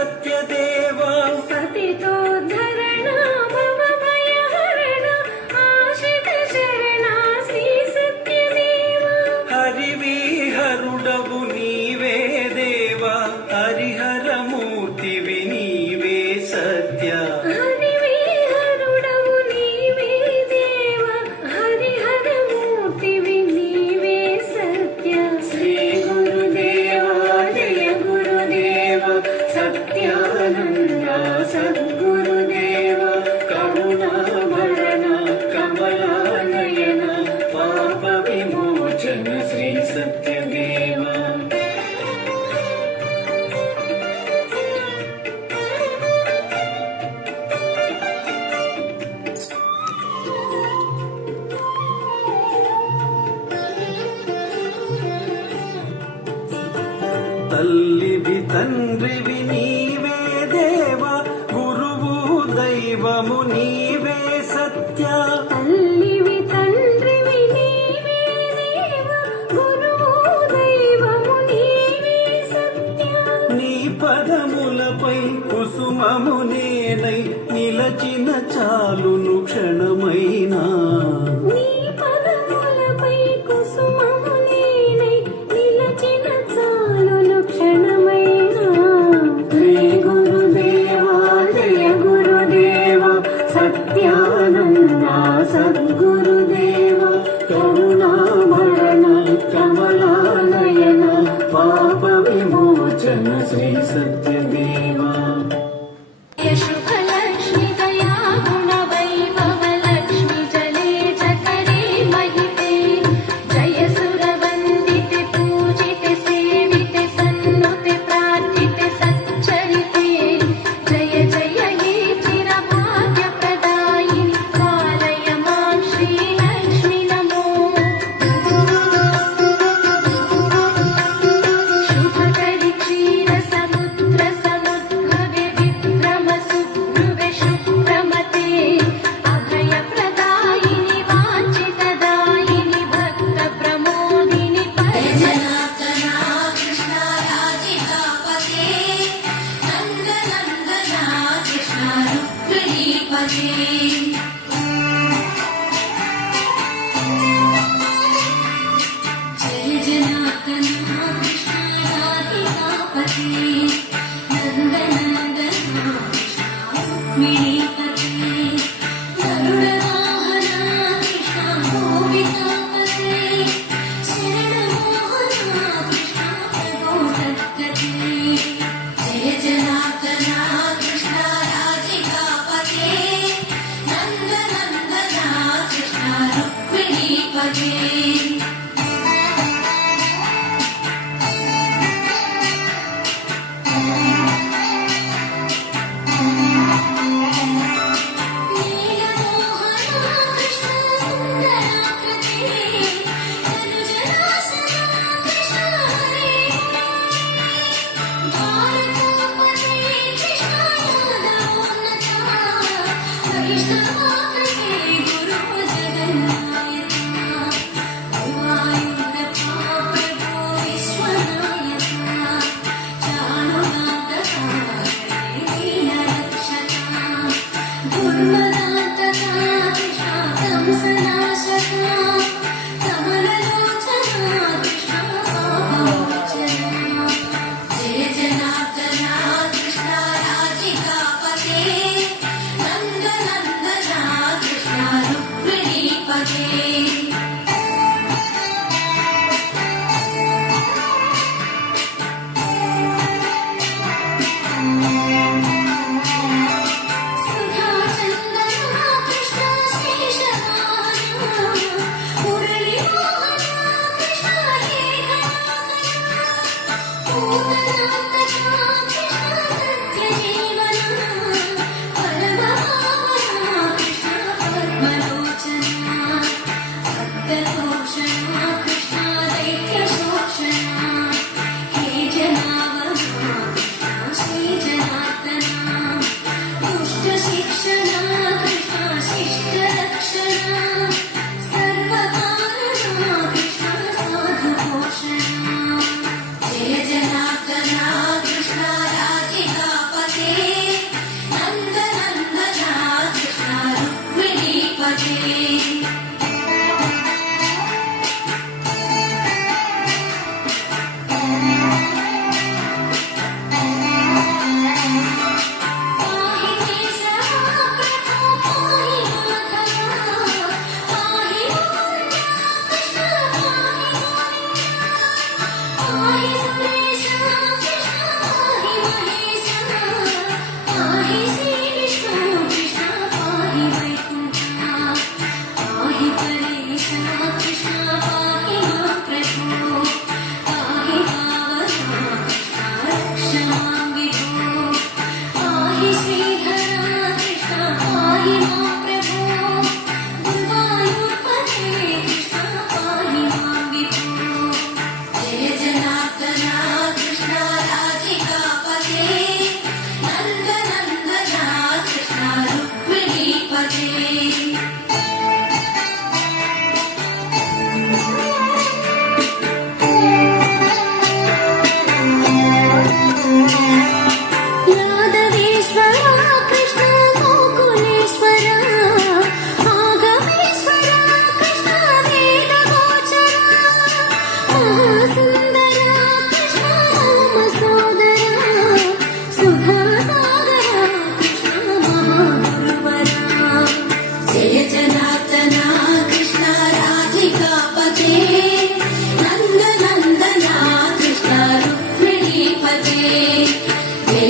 सत्यदेवा पतितोद्धरणा भवभयहरणा आश्रित शरणा श्री सत्यदेवा हरिविहरुडवु नीवे देवा हरिहरमूर्तिवि नीवे सत्य हरिविहरुडवु नीवे देवा हरिहरमूर्तिवि नीवे सत्य श्री गुरुदेवा जय गुरुदेवा सत्यानंदा सद्गुरुदेवा करुणाभरणा कमलानयना पाप विमोचन श्री सत्यदेवा తల్లివి తండ్రివి నీవే దేవా గురువు దైవము నీవే సత్య తల్లివి తండ్రివి నీవే దేవా గురువు దైవము నీవే సత్య నీ పదములపై కుసుమము నేనై నిలచిన చాలును క్షణమైనా నీ పదములపై కుసుమము నేనై నిలచిన చాలును క్షణమైనా శ్రీ గురుదేవా జయ గురుదేవా సత్యానందా సద్గురుదేవా కరుణాభరణ కమలానయన పాప విమోచన శ్రీ సత్యదేవా शुभलक्ष्मी दया गुणवैभव लक्ष्मी जले जठरे महिते जय सुरवन्दिते पूजिते सेविते सन्नुते प्रार्थिते सच्चरिते जय जय हे चिरभाग्यप्रदायिनि पालय मां श्रीलक्ष्मि नमो शुभकरि क्षीरसमुद्र समुद्भवे विभ्रमसुभ्रुवे शुभ्रमते अभयप्रदायिनि वाञ्छितदायिनि भक्तप्रमोदिनि जनार्दना कृष्ण राधिकापते नन्दनन्दना कृष्ण रुक्मिणीपते जय जनार्दना कृष्ण राधिकापते नन्दनन्दना कृष्ण रुक्मिणीपते गरुडवाहना कृष्ण गोपिकापते शरणमोहना कृष्ण प्रभो सद्गते जय जनार्दना कृष्ण राधिकापते नन्दनन्दना कृष्ण रुक्मिणीपते नीलमोहना कृष्ण सुन्दराकृते तनुजनासना कृष्ण हरे द्वारकापते कृष्ण यादवोन्नता वैष्णवाकृते गुरु जगन्नायका गुरुवायूरप्पा प्रभो विश्वनायका चारुनाथका लीलरक्षका दुर्मदान्तका कृष्ण कंसनाशका कमललोचना कृष्ण पापमोचना जय जनार्दना कृष्ण राधिकापते नन्दनन्दना कृष्ण रुक्मिणीपते सुधाचन्दना कृष्ण शेषवाहना मुरलीमोहना कृष्ण एकनाथना पूतनान्तका कृष्ण सत्यजीवना परमभावना कृष्ण पद्मलोचना भक्ततोषणा कृष्ण दैत्यशोषणा हे जनावना कृष्ण श्रीजनार्दना दुष्टशिक्षणा कृष्ण शिष्टरक्षणा सर्वकारणा कृष्ण साधुपोषणा जय जनार्दना कृष्ण राधिकापते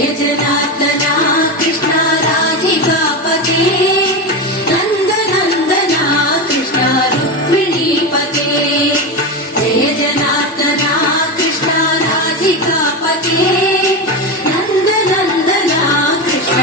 జయ జనార్దన కృష్ణ రాధికాపతే నందనందన కృష్ణ రుక్మిణీపతే జయ జనార్దన కృష్ణ రాధికాపతే నందనందన కృష్ణ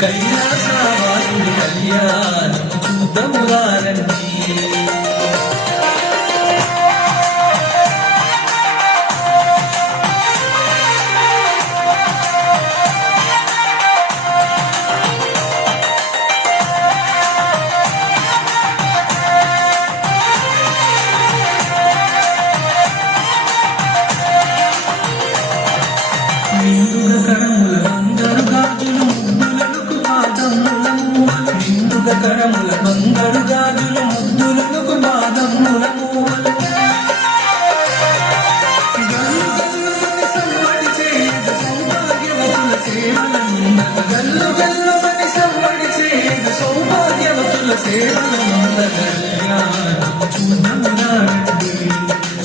కైలాసవాసుని కళ్యాణము చూద్దామురారండి కరముల బంగారు గాజులు ముద్దులకు పాదములకు సమ్మడి చేయదు సౌభాగ్యవతుల సేవలను గల్లు గల్లుమని సమ్మడి చేయదు సౌభాగ్యవతుల సేవలను కళ్యాణము చూద్దామురారండి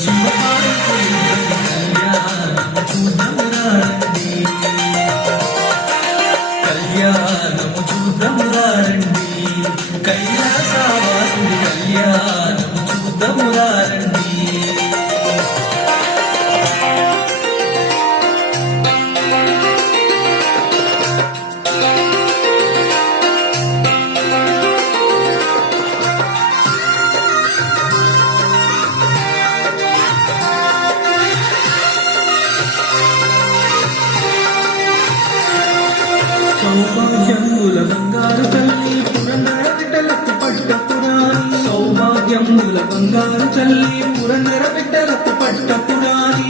శివపార్వతుల కళ్యాణము చూద్దామురారండి కళ్యాణము చూద్దామురారండి కైలాసవాసుని కళ్యాణము చూద్దామురారండి సౌభాగ్యముల బంగారు తల్లి పురందర బిడ్డలకు పట్టపురాణి సౌభాగ్యముల బంగారు తల్లి పురందర బిడ్డలకు పట్టపురాణి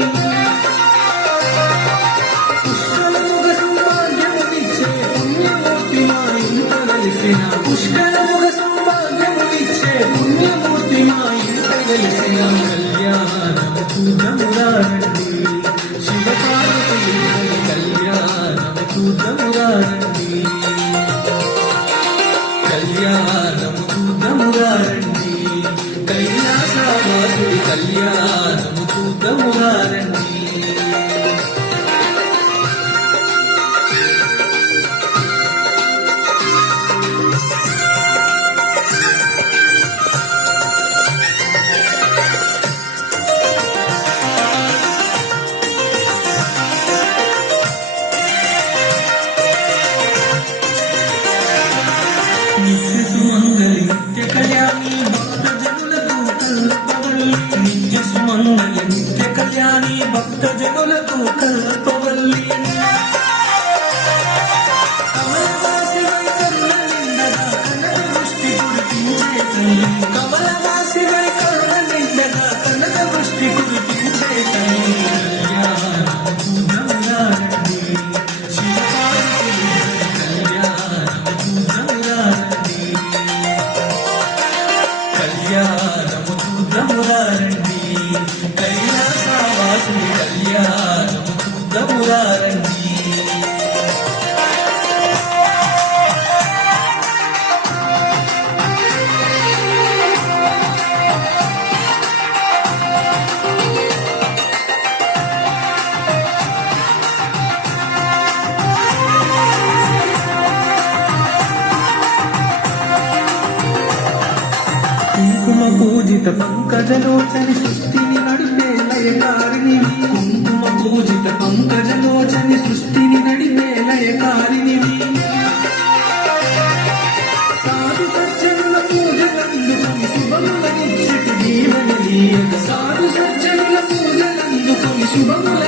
పుష్కలముగ సౌభాగ్యమునిచ్చే పుణ్యమూర్తి మా ఇంట వెలిసిన పుష్కలముగ సౌభాగ్యమునిచ్చే పుణ్యమూర్తి మా ఇంట వెలిసిన కళ్యాణము చూద్దామురారండి శివపార్వతుల కళ్యాణము చూద్దామురారండి కళ్యాణము చూద్దామురారండి కైలాసవాసుడి కళ్యాణము చూద్దామురారండి నిత్య కళ్యాణి భక్త జనులకు కల్పవల్లి కమలవాసివై కరుణ నిండగా కనక దృష్టి కురిపించే తల్లి కమలవాసివై కరుణ నిండగా కనక దృష్టి కురిపించే తల్లి కళ్యాణము చూద్దామురారండి శివపార్వతుల కళ్యాణము చూద్దామురారండి కళ్యాణము చూద్దామురారండి కైలాసవాసుని కళ్యాణము చూద్దామురారండి కుంకుమ పూజిత పంకజలోచని సృష్టిని నడిపే లయకారిని కుంకుమ పూజిత పంకజలోచని సృష్టిని నడిపే లయకారిని సాధు సజ్జనుల పూజలందుకొని శుభములనిచ్చటి దీవెనలీయక సాధు సజ్జనుల పూజలందుకొని శుభముల